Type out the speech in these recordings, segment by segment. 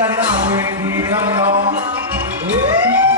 기다리다 나무에 기대하며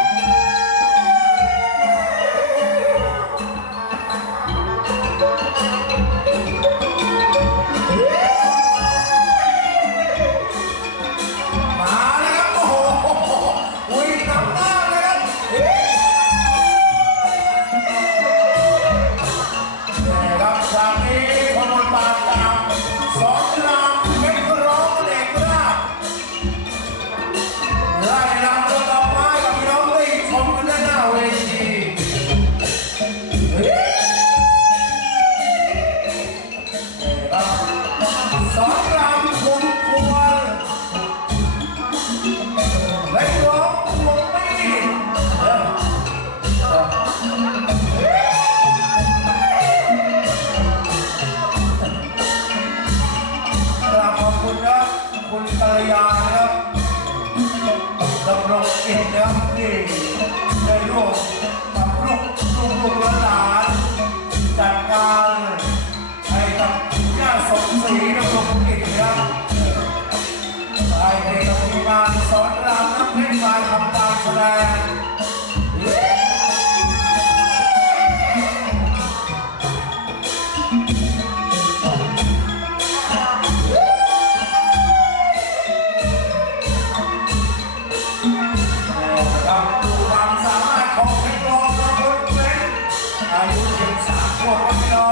โรคสำรุกลุกลุละานจัดการให้กับย่าสมศรีดำรงกิจครับไปในกระบวารสอนรามน้ำเพชรมากแดง I'll on.